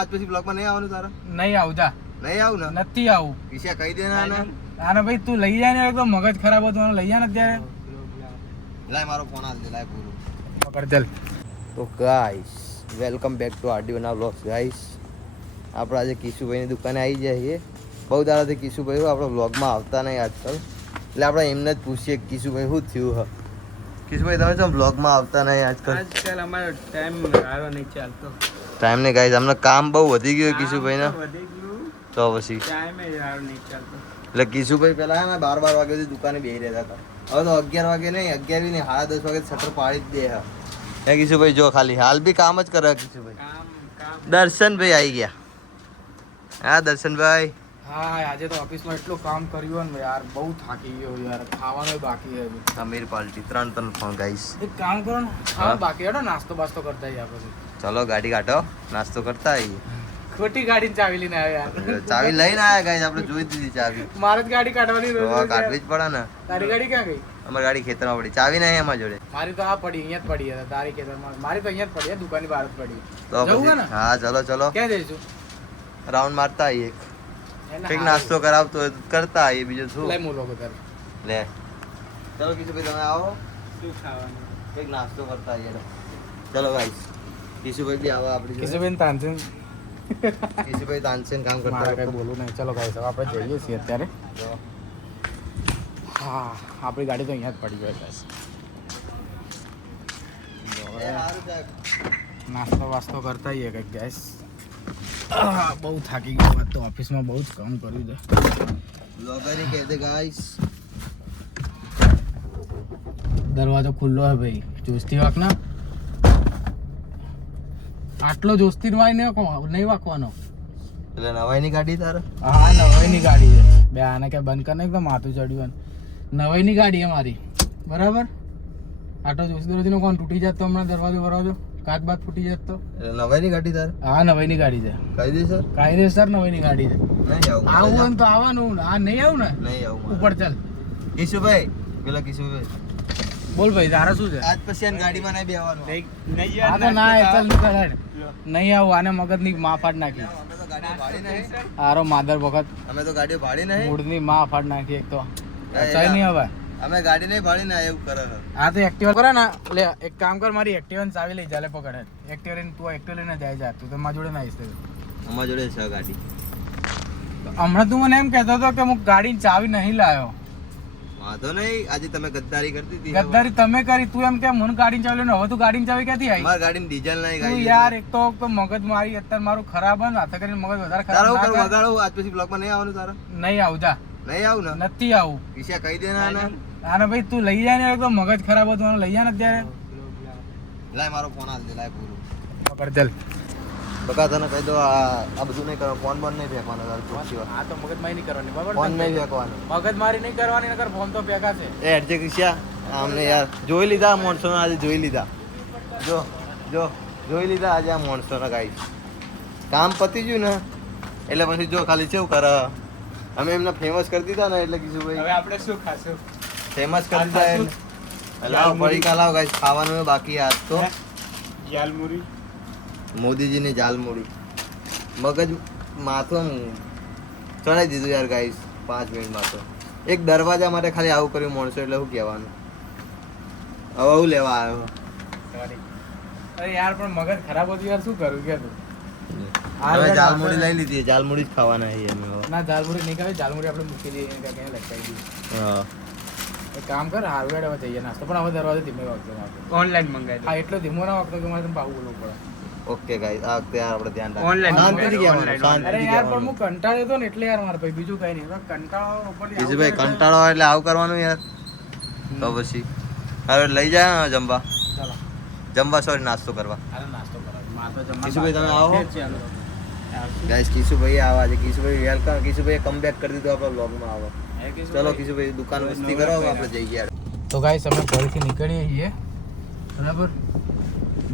આજ પછી બ્લોગમાં નહીં આવવાનું તારા? નહીં આવું જા. નહીં આવું ને? નથી આવું. કિસ્સા કહી દેના આને. આને ભાઈ તું લઈ જાય ને એકદમ મગજ ખરાબ હતું લઈ જાય ને અત્યારે. લાય મારો ફોન આલ દે, લાય પૂરું. પકડ ચાલ. તો ગાઈસ વેલકમ બેક ટુ આરડીઓના વ્લોગ્સ ગાઈસ. આપણે આજે કિશુભાઈની દુકાને આવી જાય છીએ. બહુ દાડાથી કિશુભાઈ આપણો વ્લોગમાં આવતા નહીં આજકાલ, એટલે આપણે એમને જ પૂછીએ કિશુભાઈ શું થયું હ. કિશુભાઈ તમે તો વ્લોગમાં આવતા નહીં આજકાલ અમારો ટાઈમ આવ્યો નહીં ચાલતો. ટાઈમ નહીં ગાઈસ, અમને કામ બહુ વધી ગયું કિશુભાઈને. વધી ગયું તો પછી ટાઈમ આવ્યો નહીં ચાલતો. એટલે કિશુભાઈ પહેલા ને 12 વાગે સુધી દુકાને બેસી રહેતા હતા. હવે તો 11 વાગે નહીં, 11 બી નહીં, 10:30 વાગે શટર પાડી જ દે હા. હે કિશુભાઈ જો ખાલી હાલ બી કામ જ કરે કિશુભાઈ. દર્શનભાઈ આવી ગયા. હા દર્શનભાઈ. હા આજે તો ઓફિસમાં એટલું કામ કર્યું ને યાર, બહુ થાકી ગયો યાર. ખાવાનું બાકી છે. અમીર પાર્ટી 3 ફોન ગાઈસ. એક કામ કરો ને, હા બાકી હેડો નાસ્તો બાસ્તો કરતા આવીએ આપણે. ચલો ગાડી કાઢો, નાસ્તો કરતા આવીએ. ખોટી ગાડીની ચાવી લઈને આવ્યા યાર. ચાવી લઈને આવ્યા ગાઈસ, આપણે જોઈ દીધી ચાવી. મારે જ ગાડી કાઢવાની તો કાઢવી જ પડે ને. તારી ગાડી ક્યાં ગઈ? અમારી ગાડી ખેતરમાં પડી, ચાવી નહીં એમાં જોડે. મારી તો આ પડી, અહીંયા જ પડી હતી તારી ખેતરમાં. મારી તો અહીંયા જ પડી, દુકાનની બહાર જ પડી. તો જવું પછી ને? હા ચલો ચલો ક્યાં જઈશું? રાઉન્ડ મારતા આવીએ. એને કંઈક હારું. નાસ્તો કરાવતો હોય તો કરતા આવીએ, બીજું શું. લઈ મૂલો બધા. લે ચલો કિશુભાઈ તમે આવો, શું ખાવાનું? કંઈક નાસ્તો કરતા આવીએ. ચલો ગાઈસ, કિશુભાઈ બી આવા આપણી જોડે. કિશુબેન તાનસેન કિશુભાઈ તાનસેન કામ કરતા મારે કઈ હોય. બોલવું નહીં. ચલો ગાઈસ હવે આપણે જઈએ છીએ અત્યારે. હા આપણી ગાડી તો અહીંયા જ પડી હોય ગાઈસ. એ હારું સાહેબ. નાસ્તો વાસ્તો કરતા આવીએ કંઈક ગાઈસ. બહુ થાકી ગયો આજ તો ઓફિસમાં બહુ જ કામ કર્યું છે. બ્લોગર કહે દે ગાઈસ. દરવાજો ખુલ્લો હે ભાઈ, જોસ્તી વાક ના. આટલો જોસ્તી નહીં વાંકવાનો. એટલે નવાઈની ગાડી તારે? હા નવાઈની ગાડી છે. બે આને ક્યાં બંધ કરીને એકદમ માથું ચડ્યું. નવાઈની ગાડી છે મારી, બરાબર. આટલો જોસ્તી નથી કોણ તૂટી જાત તો હમણાં દરવાજો બરાજો કાચ બાદ ફૂટી જાત તો. એટલે નવાઈની ગાડી તારે? હા નવાઈની ગાડી છે. કહી દે સર. કાયદેસર નવાઈની ગાડી છે. નહીં આવું. આવું હોય ને તો આવવાનું. આ નહીં આવું ને નહીં આવું. ઉપર ચાલ. કિશુભાઈ પેલા કિશુભાઈ બોલ ભાઈ તારે શું છે? આજ પછી આ ગાડીમાં નહીં બેહવાનું. હા તો ના ચાલ નીકળ હેડ. નહીં આવું. આને મગજની માં ફાડ નાખી. અમે તો ગાડીઓ ભાડી નહીં. આરો માદર વખત અમે તો ગાડીઓ ભાડી નહીં. મૂળની માં ફાડ નાખી એક તો. ચાલ નહીં હવે. અમે ગાડી નહીં ભાડી ને એવું કરે છે. આ તો એક્ટિવા કરે ને. લે એક કામ કર, મારી એક્ટિવાની ચાવી લઈ જા. લે પકડ હેડ. એક્ટિવા લઈને તું એક્ટિવા લઈને જાય જા. તું તો મારા જોડે ના આવીશ. અમારા જોડે છે ગાડી. હમણાં તું મને એમ કહેતો હતો કે હું ગાડીની ચાવી નહીં લાવ્યો. વાંધો નહીં, આજે તમે ગદ્દારી કરતી હતી. ગદ્દારી તમે કરી. તું એમ કે મને ગાડીની ચાવી લઈને હવે તું ગાડીની ચાવી ક્યાંથી આવી? અમારી ગાડીમાં ડીઝલ નહીં તું ગાડી. યાર એક તો મગજ મારી અત્યારે મારું ખરાબ હોય ને, હાથે કરીને મગજ વધારે તારો ખરાબ ઉપર ના કર. વગાડો. આજ પછી બ્લોગમાં નહીં આવવાનું તારે? નહીં આવું જા. નહીં આવું ને? નથી આવું. કિસ્સા કહી દેના આને. આને ભાઈ તું લઈ જાય ને એકદમ મગજ ખરાબ હતું લઈ જાય ને અત્યારે. લાય મારો ફોન આલ દે, લાય પૂરું. પકડ ચાલ. બકા તને કહી દો આ બધું નહીં કરો. ફોન બંધ નહીં ફેંકવાનો તારે ચોખ્ખી વાત. આ તો મગજમારી નહીં કરવાની બરાબર. ફોન નહીં ફેંકવાનો. મગજમારી નહીં કરવાની નકર ફોન તો ભેગા છે. એ હેડજે કિસ્સા આમને યાર જોઈ લીધા માણસો આજે જોઈ લીધા. જો જો જોઈ લીધા આજે આ માણસો ગાઈ. કામ પતી ગયું ને એટલે પછી જો ખાલી કેવું કરે. અમે એમને ફેમસ કરી દીધા ને એટલે કીધું હવે ભાઈ આપણે શું ખાશું? ફેમસ કરી દીધા એને. લાવ પડીકા લાવ ગાઈસ, ખાવાનું બાકી આજ તો. યાલમુરી મોદીજીની જાલમુડી. મગજ માથું આમ ચડાઈ દીધું યાર ગાઈસ 5 મિનિટમાં તો. એક દરવાજા માટે ખાલી આવું કર્યું માણસો એટલે શું કહેવાનું. હવે હું લેવા આવ્યો. અરે યાર પણ મગજ ખરાબ હતું યાર, શું કરું કે તું? હવે જાલમુડી લઈ લીધી, જાલમુડી જ ખાવાના છે અમે હવે. ના જાલમુરી નહીં ખાવી. જાલમુરી આપણે મૂકી દઈએ ક્યાં લટકાવી દઈએ. હા એક કામ કર, હારવેડ હવે જઈએ નાસ્તો. પણ હવે દરવાજો ધીમે વાગતો ઓનલાઈન મંગાવી. હા એટલો ધીમો ના વાગતો કે મારે તને ભાવ બોલવું પડે. ઓકે ગાઈસ આ વખતે યાર આપણે ધ્યાન રાખીએ. Online શાંતિથી કહેવાનું, અરે શાંતિથી યાર પણ કહેવાનું. હું કંટાળ્યો હતો ને એટલે યાર મારે ભાઈ બીજું કઈ નહીં. કંટાળો ઉપરથી આવું કિશુભાઈ કરે કંટાળો આવે એટલે આવું કરવાનું યાર. તો પછી હવે લઈ જાય જમવા. ચાલો જમવા સોરી નાસ્તો કરવા. અરે નાસ્તો કરાવ. મારે તો જમવા કિશુભાઈ તમે આવો. ચાલો ગાઈસ કિશુભાઈ આવા છે. કિશુભાઈ વેલકમ. કિશુભાઈ કમબેક કરી દીધું આપણા બ્લોગમાં આવો. ચલો કિશુભાઈ દુકાન વસ્તી કરો, હવે આપણે જઈએ યાર. તો ગાઈસ અમે ફરીથી નીકળીએ છીએ બરાબર.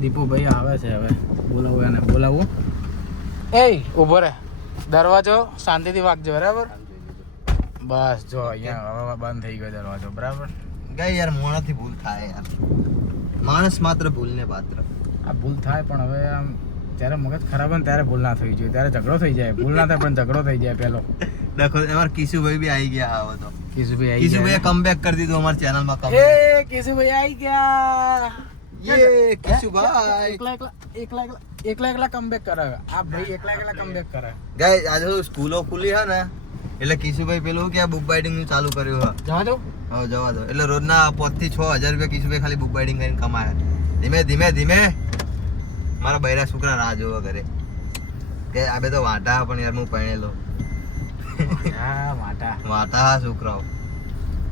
દીપુભાઈ આવે છે હવે. બોલાવો એને બોલાવો. એ ઊભો રહે. દરવાજો શાંતિથી વાગજો બરાબર. બસ જો અહીંયા હવે બંધ થઈ ગયો દરવાજો બરાબર. ગાય યાર મોણાથી ભૂલ થાય યાર. માણસ માત્ર ભૂલને પાત્ર. આ ભૂલ થાય પણ હવે આમ જ્યારે મગજ ખરાબ હોય ને ત્યારે ભૂલ ના થવી જોઈએ, ત્યારે ઝઘડો થઈ જાય, ભૂલ ના થાય પણ ઝઘડો થઈ જાય પેલો. દેખો અમાર કિશુભાઈ બી આવી ગયા હવે તો. કિશુભાઈ કિશુભાઈએ કમબેક કરી દીધું અમારી ચેનલમાં. એ કિશુભાઈ આવી ગયા. યે કિશુભાઈ એકલા કમબેક કરે. આ ભાઈ એકલા કમબેક કરે. ગાઈસ આજે તો સ્કૂલો ખુલી હે ને એટલે કિશુભાઈ પેલું કે બુક બાઇડિંગ નું ચાલુ કર્યું હે. જવા દો. હવે જવા દો. એટલે રોજના 5 થી 6000 રૂપિયા કિશુભાઈ ખાલી બુક બાઇડિંગ કરીને કમાય. ધીમે ધીમે ધીમે મારા બૈરા છોકરા રાહ જોવા કરે કે આ બે તો વાટા પણ યાર હું પરણેલો. હા વાટા છોકરાઓ.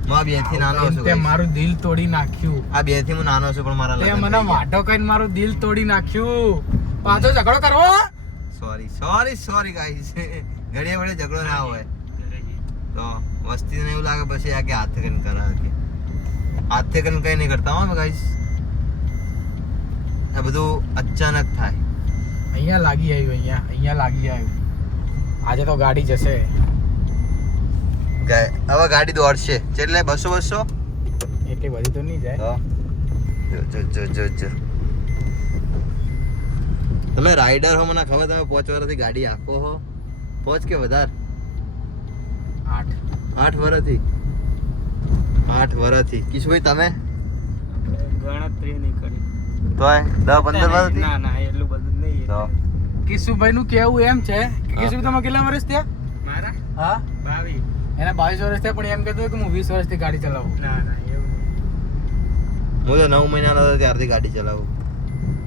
હું આ બે થી નાનો છું. તે મારું દિલ તોડી નાખ્યું. આ બે થી હું નાનો છું પણ મારા તે લગ્ન મને વાટો કઈને મારું દિલ તોડી નાખ્યું. પાછો ઝઘડો કરવો. Sorry guys. ઘડીએ વડે ઝઘડો ના હોય તો વસ્તીને એવું લાગે પછી આ કે હાથે કરીને કરાવે કે હાથે કરીને કઈ નહીં કરતા હો ગાઈસ. આ બધું અચાનક થાય. અહીંયા લાગી આવ્યું. આજે તો ગાડી જશે. હવે ગાડી દોડશે એટલે 200 એટલી બધી તો નહીં જાય. જો તમે રાઈડર હો, મને ખબર તમે 5 વર્ષથી ગાડી આખો હો. 5 કે વધારે 8 વર્ષથી. 8 વર્ષથી. કિશુભાઈ તમે ગણતરી નહીં કરી તોય 10-15 વર્ષથી. ના એટલું બધું નહીં. તો કિશુભાઈ નું કેવું એમ છે કે કિશુભાઈ તમે કેટલા વર્ષ થયા? મારા હા 22. એને 22 વર્ષ થયા પણ એમ કહેતો કે હું 20 વર્ષથી ગાડી ચલાવું. ના એવું હું તો 9 મહિનાનો હતો ત્યારથી ગાડી ચલાવું.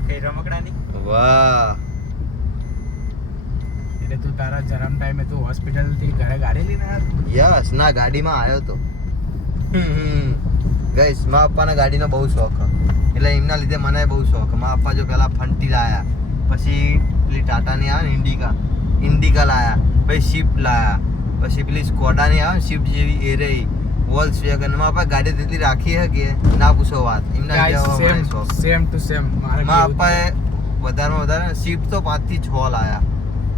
કઈ રમકડાની? વાહ. એટલે તું તારા જન્મ ટાઈમે તું હોસ્પિટલ થી ઘરે ગાડી લઈને આવ્યો? યસ ના ગાડીમાં આવ્યો તો. ગાઈસ મારા પપ્પાને ગાડીનો બહુ શોખ એટલે એમના લીધે મને બહુ શોખ. મારા પપ્પા જો પહેલા ફંટી લાયા, પછી પેલી ટાટાની આવે ને ઇન્ડિકા લાયા, પછી શિફ્ટ લાયા, પછી પેલી સ્કોડાની આવે ને શિફ્ટ જેવી એ રહી, વોલ્ક્સવેગન. મારા પપ્પા ગાડી તેટલી રાખી હે કે ના પૂછો વાત. એમના લીધે શોખ. સેમ ટુ સેમ મારા પપ્પાએ વધારેમાં વધારે શિફ્ટ તો 5 થી 6 લાયા.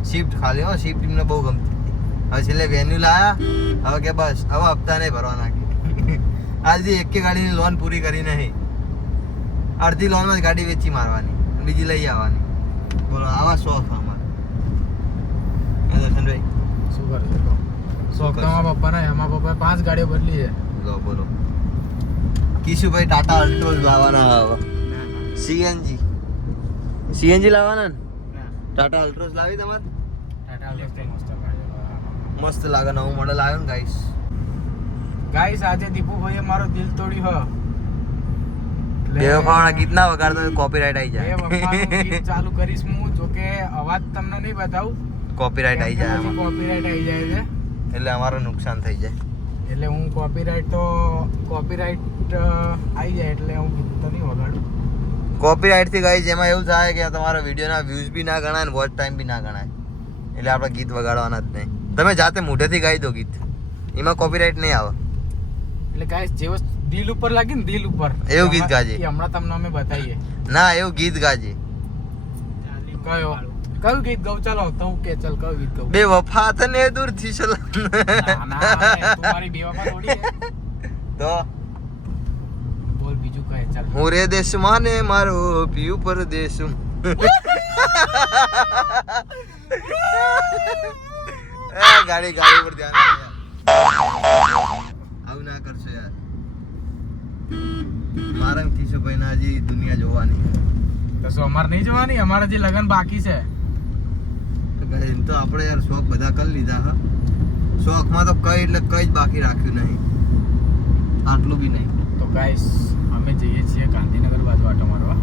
શિફ્ટ ખાલી હો, શિફ્ટ એમને બહુ ગમતી હતી. હવે છેલ્લે વેન્યુ લાયા. હવે કે બસ હવે હપ્તા નહીં ભરવાના. આજથી એક ગાડીની લોન પૂરી કરી નહીં. અડધી લોનમાં જ ગાડી વેચી મારવાની, બીજી લઈ આવવાની. બોલો આવા શોખ અમારા. દર્શનભાઈ શું કરશો? શોખ તો મારા પપ્પાના. એમાં પપ્પાએ 5 ગાડીઓ બદલી છે. બોલો કિશુભાઈ ટાટા અલ્ટ્રોઝ લાવવાના હવે. સીએનજી લાવવાના ને? ટાટા અલ્ટ્રોઝ લાવી તમારે? મસ્ત લાગે. નવું મોડેલ આવ્યું ને ગાઈસ આજે દીપુભાઈએ મારો દિલ તોડ્યો. બેવફાવાળા ગીત ના વગાડતો કોપીરાઈટ આવી જાય. ગીત ચાલુ કરીશ હું, જો કે અવાજ તમને નહીં બતાવું. કોપીરાઈટ આવી જાય આમાં. કોપીરાઈટ આવી જાય છે એટલે અમારું નુકસાન થઈ જાય. એટલે હું કોપીરાઈટ આવી જાય એટલે હું ગીત તો નહીં વગાડું. કોપીરાઈટ થી ગાઈસ એમાં એવું થાય કે તમારા વિડીયોના વ્યૂઝ બી ના ગણાય ને વોચ ટાઈમ બી ના ગણાય. એટલે આપણે ગીત વગાડવાના જ નહીં. તમે જાતે મોઢેથી ગાઈ દો ગીત, એમાં કોપીરાઈટ નહીં આવે. એટલે ગાઈસ જે વસ્તુ દિલ ઉપર લાગી ને દિલ ઉપર એવું ગીત ગાજે. હમણાં તમને અમે બતાવીએ. ના એવું ગીત ગાજે. કયું ગીત ગાઉં? ચાલો તો હું કે ચાલ કયું ગીત ગાઉં? બે વફા તને દૂરથી સલામ. તમારી બેવફા થોડી હે. તો બોલ બીજું કહે ચાલ. હું રે દેશ માને મારો પીયુ પરદેશ. ગાડી પર ધ્યાન આવું ના કરશો યાર. મારા કિશુભાઈ ના હજી દુનિયા જોવાની. તો શું અમારે નહીં જોવાની? અમારે હજી લગન બાકી છે. એમ તો આપણે યાર શોખ બધા કરી લીધા હા. શોખમાં તો કઈ એટલે કઈ જ બાકી રાખ્યું નહીં. આટલું બી નહીં. તો ગાઈસ અમે જઈએ છીએ ગાંધીનગર બાજુ આટો મારવા.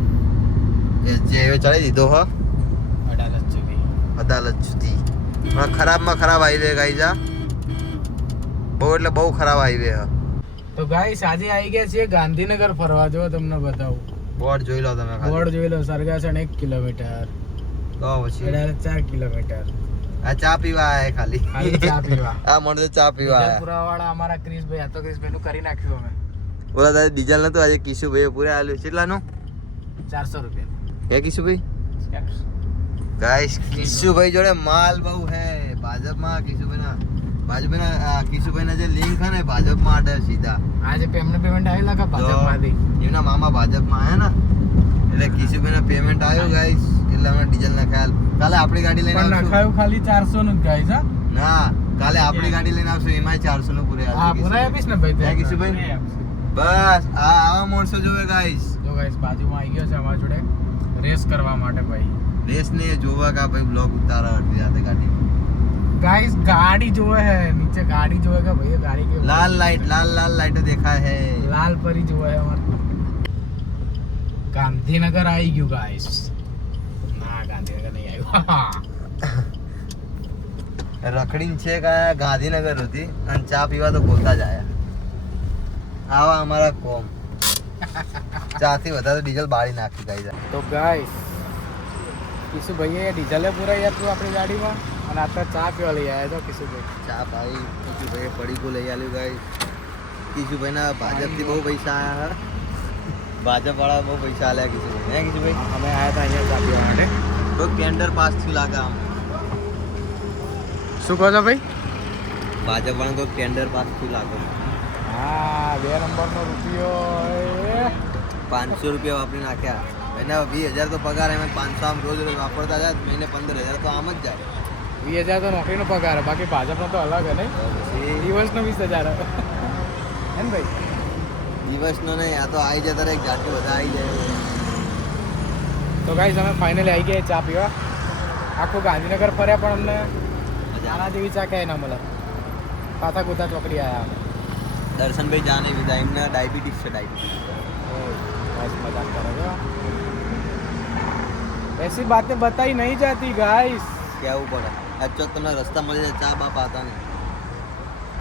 એ જે હવે ચડી દીધો હા અદાલત સુધી. ખરાબમાં ખરાબ હાઈવે ગાઈસ આ. બહુ એટલે બહુ ખરાબ હાઈવે હા. તો ગાઈસ આજે આવી ગયા છીએ ગાંધીનગર ફરવા. જો તમને બતાવું. બોર્ડ જોઈ લો તમે. બોર્ડ જોઈ લો. સરગાસણ 1 કિલોમીટર. તો પછી 4 કિલોમીટર. આ ચા પીવા આયા ખાલી ચા પીવા. આ મને ચા પીવા આયા. પુરાવાળા અમારા ક્રિશભાઈ. આ તો ક્રિશભાઈ નું કરી નાખ્યું અમે. ઓલા દાદા ડીઝલ નતું આજે કિશુભાઈ પૂરા આલ્યું. કેટલાનું? 400 રૂપિયા. હે કિશુભાઈ? ગાઈસ કિશુભાઈ જોડે માલ બહુ હે. ભાજપમાં કિશુભાઈના જે લિંક હે ને ભાજપમાં આડે સીધા. આજે પેમેન્ટ આવેલા કે ભાજપમાંથી? એમના મામા ભાજપમાં આયા ને એટલે કિશુભાઈના પેમેન્ટ આવ્યું ગાઈસ. એટલે અમે ડીઝલ નખાયેલ. કાલે આપણી ગાડી લઈને પણ આવશું. નખાયું ખાલી 400 નું જ ગાઈસ હા. ના, કાલે આપણી ગાડી લઈને આવશું, એમાંય 400 નું પૂરે હા હાલશે પૂરા આપીશ ને ભાઈ. હે કિશુભાઈ? બસ આવા માણસો જોવે ગાઈસ. જો ગાઈસ બાજુમાં આવી ગયો છે અમારા જોડે રેસ કરવા માટે ભાઈ. રેસ ને જોવા કા ભાઈ બ્લોગ ઉતારો અડધી રાતે ગાડી. ગાઈસ ગાડી જોવે હે, નીચે ગાડી જોવે કે ભાઈ ગાડી કે લાલ લાઈટ દેખાય હે. લાલ પરી જોવે હે અમાર. ગાંધીનગર આવી ગયું ગાઈસ. ના ગાંધીનગર નહીં આવ્યું. રખડીને છે કે ગાંધીનગર હતી અને ચા પીવા તો બોલતા જ આયા. આવા અમારા કોમ. ચા થી વધારે ડીઝલ બાળી નાખી ગાઈસ. તો ગાઈસ કિશુભાઈએ ડીઝલે પુરાઈ હતું આપણી ગાડીમાં અને અત્યારે ચા પીવા લઈ આવ્યા તો કિશુભાઈ. ચા પાવી કિશુભાઈ પડીકું લઈ આલ્યું ગાઈસ. કિશુભાઈના ભાજપથી બહુ પૈસા આયા હે. ભાજપ વાળા બહુ પૈસા આલ્યા કિશુભાઈ. હે કિશુભાઈ? અમે આવ્યા હતા અહીંયા ચા પીવા માટે. તો ટેન્ડર પાસ થયું લાગે આમ. શું કહો છો ભાઈ? ભાજપ વાળા તો ટેન્ડર પાસ થયું લાગે. હા 2 નંબરનો રૂપિયો 500 રૂપિયા વાપરી નાખ્યા. એના 20,000 તો પગાર, એમાં 500 આમ રોજ વાપરતા જાય, મહિને 15,000 તો આમ જ જાય. 20,000 તો નોકરીનો પગાર હે, બાકી ભાજપનો તો અલગ હે નહીં. દિવસનો 20,000 હે ને ભાઈ? દિવસનો નહીં, આ તો આવી જતા રહે જાતે બધા આવી જાય. તો ગાઈસ અમે ફાઇનલી આવી ગયા ચા પીવા. આખું ગાંધીનગર ફર્યા પણ અમને આના જેવી ચા ક્યાંય ના મળે. પાછા ગોતા ચોકડી આવ્યા અમે. દર્શનભાઈ ચા નહીં પીતા, એમને ડાયાબિટીસ છે. ડાયાબિટીસ बस मजाक कर रहे हो। ऐसी बातें बताई नहीं जाती गाइस। કહેવું પડે. એકચુઅલ તમને રસ્તા મળી જાય, ચા બા પાતા નહીં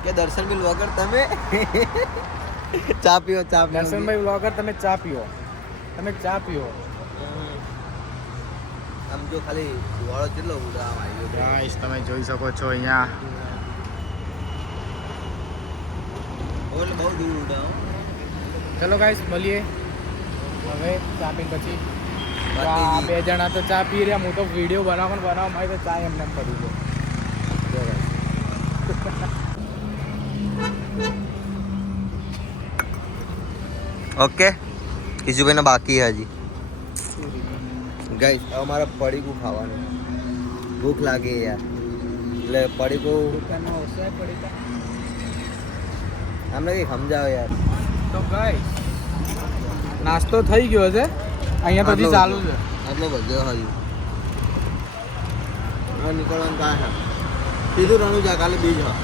કે દર્શનભાઈ વ્લોગર તમે ચા પીઓ ચા પીઓ. દર્શનભાઈ વ્લોગર તમે ચા પીઓ, તમે ચા પીઓ. આમ જો ખાલી વાળો કેટલો ઉડામ આવ્યો છે. ગાઈસ તમે જોઈ શકો છો અહીંયા. ઓલ બહુ દૂર ઉડામ. ચલો ગાઈસ મળીએ હવે ચા પીને પછી. બાકી આ 2 જણા તો ચા પી રહ્યા, હું તો વિડીયો બનાવવા મારી તો ચા એમને એમ પડી ગયો. જો guys. ઓકે કિશુભાઈ ના બાકી હે હજી. ગાઈસ હવે મારે પડીકું ખાવાનું, ભૂખ લાગે યાર, એટલે પડીકું દુકાનમાં ઓછા પડી તા. અમને કંઈ સમજાવો યાર. તો ગાઈસ નાસ્તો થઈ ગયો છે, અહીંયા પછી ચાલુ છે. આટલો બધો હજુ હવે નીકળવાનું કાંઈ હા સીધું રણુજા, કાલે બીજ હા.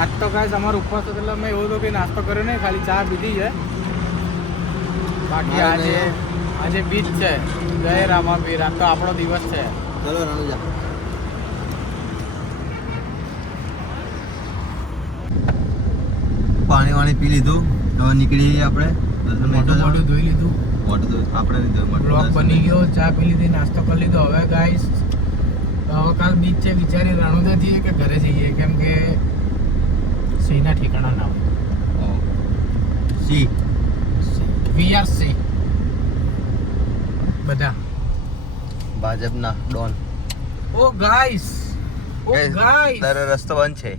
આજ તો ગાઈસ અમારો ઉપવાસ હતો એટલે મેં એવું તો કંઈ નાસ્તો કર્યો નહીં, ખાલી ચા પીધી છે. બાકી મારે આજે બીચ છે, જય રામાપીર. આ તો આપણો દિવસ છે. ચલો રણુજા. પાણી વાણી પી લીધું, હવે નીકળી જઈએ આપણે. મોટું ધોઈ લીધું, આપણે બ્લોગ બની ગયો, ચા પી લીધી, નાસ્તો કરી લીધો. હવે ગાઈસ હવે કાલ બીચ છે, વિચારી રણુજા જઈએ કે ઘરે જઈએ, કેમ કે સિંહના ઠેકાણા ના હોય. સી VRC બધા ભાજપના ડોન. ઓ ગાઈસ, ઓ Guys, ગાઈસ, તારો રસ્તો બંધ છે.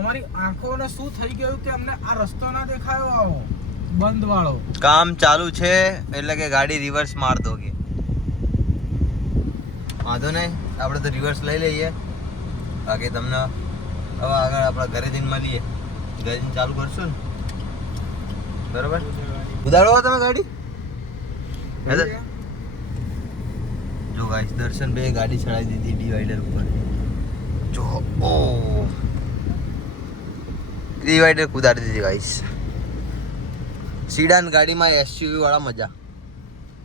અમારી આંખોને શું થઈ ગયું કે અમને આ રસ્તો ના દેખાયો, આવો બંધ વાળો. કામ ચાલુ છે એટલે કે ગાડી રિવર્સ માર દો કે વાંધો નહીં, આપણે તો રિવર્સ લઈ લઈએ. બાકી તમને હવે આગળ આપણા ઘરે જઈને મળીએ, ઘરે જઈને ચાલુ કરશું ને, બરાબર? ઉદાડો તમે ગાડી. જો ગાઈસ દર્શન બે ગાડી ચડાવી દીધી ડિવાઈડર ઉપર. જો ઓ ડિવાઈડર કુદાડી દીધી ગાઈસ. સીડાન ગાડીમાં SUV વાળા મજા.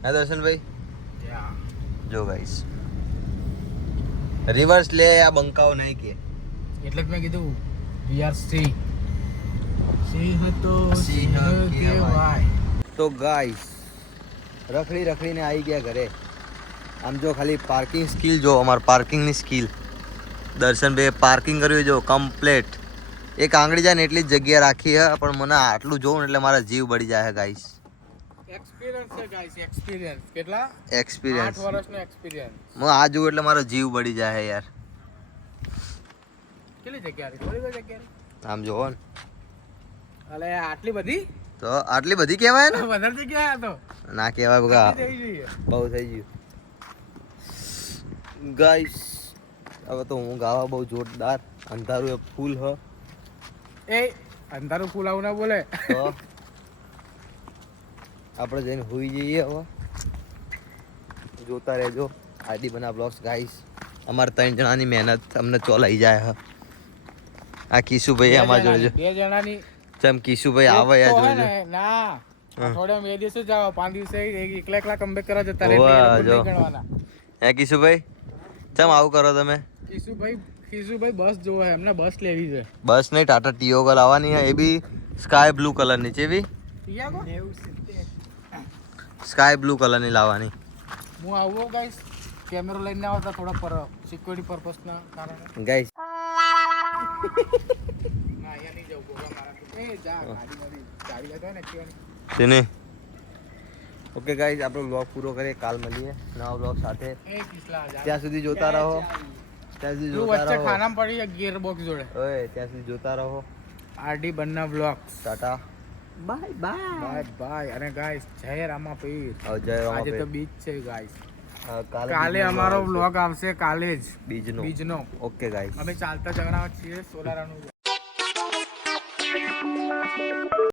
હે દર્શનભાઈ? જો ગાઈસ રિવર્સ લે, આ બંકાઓ નહીં કે એટલે જ મેં કીધું VRC સિંહ તો સિંહ સિંહ કહેવાય. તો ગાઈસ રખડીને આવી ગયા ઘરે. આમ જો ખાલી પાર્કિંગ સ્કિલ જો, અમાર પાર્કિંગની સ્કિલ. દર્શનભાઈ પાર્કિંગ કર્યું જો કમ્પ્લેટ. એક આંગળી જાય ને એટલી જ જગ્યા રાખી હે, પણ મને આટલું જોઉં ને એટલે મારા જીવ બળી જાય ગાઈસ. એક્સપિરિયન્સ છે ગાઈસ, એક્સપિરિયન્સ. કેટલા? એક્સપિરિયન્સ 8 વર્ષનો એક્સપિરિયન્સ. હું આ જોઉં એટલે મારો જીવ બળી જાય યાર. કેટલી જગ્યા હતી? થોડી બધી જગ્યા હતી. આમ જોવો ને અલે આટલી બધી? તો આટલી બધી કહેવાય ને, વધારે જગ્યા આ તો ના કહેવાય બગા, જવી જોઈએ. બહુ થઈ ગયું. ગાઈસ હવે તો હું ગાવા બહુ જોરદાર અંધારું એ ફૂલ હ એ અંધારું ફૂલ આવું ના બોલે તો આપણે જઈને હોઈ જઈએ હવે જોતા રહેજો આરડી બના બ્લોગ્સ ગાઈસ અમાર 3 જણાની મહેનત અમને ચોલાઈ જાય હ આ કિશુભાઈ અમાર જોડે બે જણાની ચમ કિશુભાઈ આવે યા તો હે જોજો ને, ના અઠવાડિયામાં 2 દિવસ જ જાવ 5 દિવસે એકલા કમબેક કરવા જતા રહે હોવે, એટલે એ લોકો જો. નહીં ગણવાના. હે કિશુભાઈ ચમ આવું કરો તમે કિશુભાઈ બસ જોવે એમને બસ લેવી છે. બસ નહીં ટાટા ટીઓગો લાવવાની હે એ બી સ્કાય બ્લુ કલરની છે એ બી સ્કાય બ્લુ કલરની લાવવાની હું આવો ગાઈસ કેમેરો લઈને આવતા થોડા પર સિક્યુરિટી પર્પસના કારણે ગાઈસ ના અહીંયા નહીં જવું બોલા મારા એ જા ગાડી મારી ચાવી લેતો ને એક્ટિવાની. તેને ઓકે ગાઈસ આપણો બ્લોગ પૂરો કરીએ કાલ મળીએ નવા બ્લોગ સાથે એ કિસલા જા ત્યાં સુધી જોતા રહો ત્યાં સુધી તું જોતા વચ્ચે રહો ખાનામાં પડી છે ગિયર બોક્સ જોડે. ઓય ત્યાં સુધી જોતા રહો RD Banna blogs. Tata bye bye bye. અને ગાઈસ જય રામાપીર. જય આજે તો રામાપીર. બીચ છે ગાઈસ. કાલે બીજનો અમારો vlog વ્લોગ આવશે કાલે જ આવશે. બીજનો બીજનો. ઓકે ગાઈસ અમે ચાલતા જવાના છીએ સોલારાનું.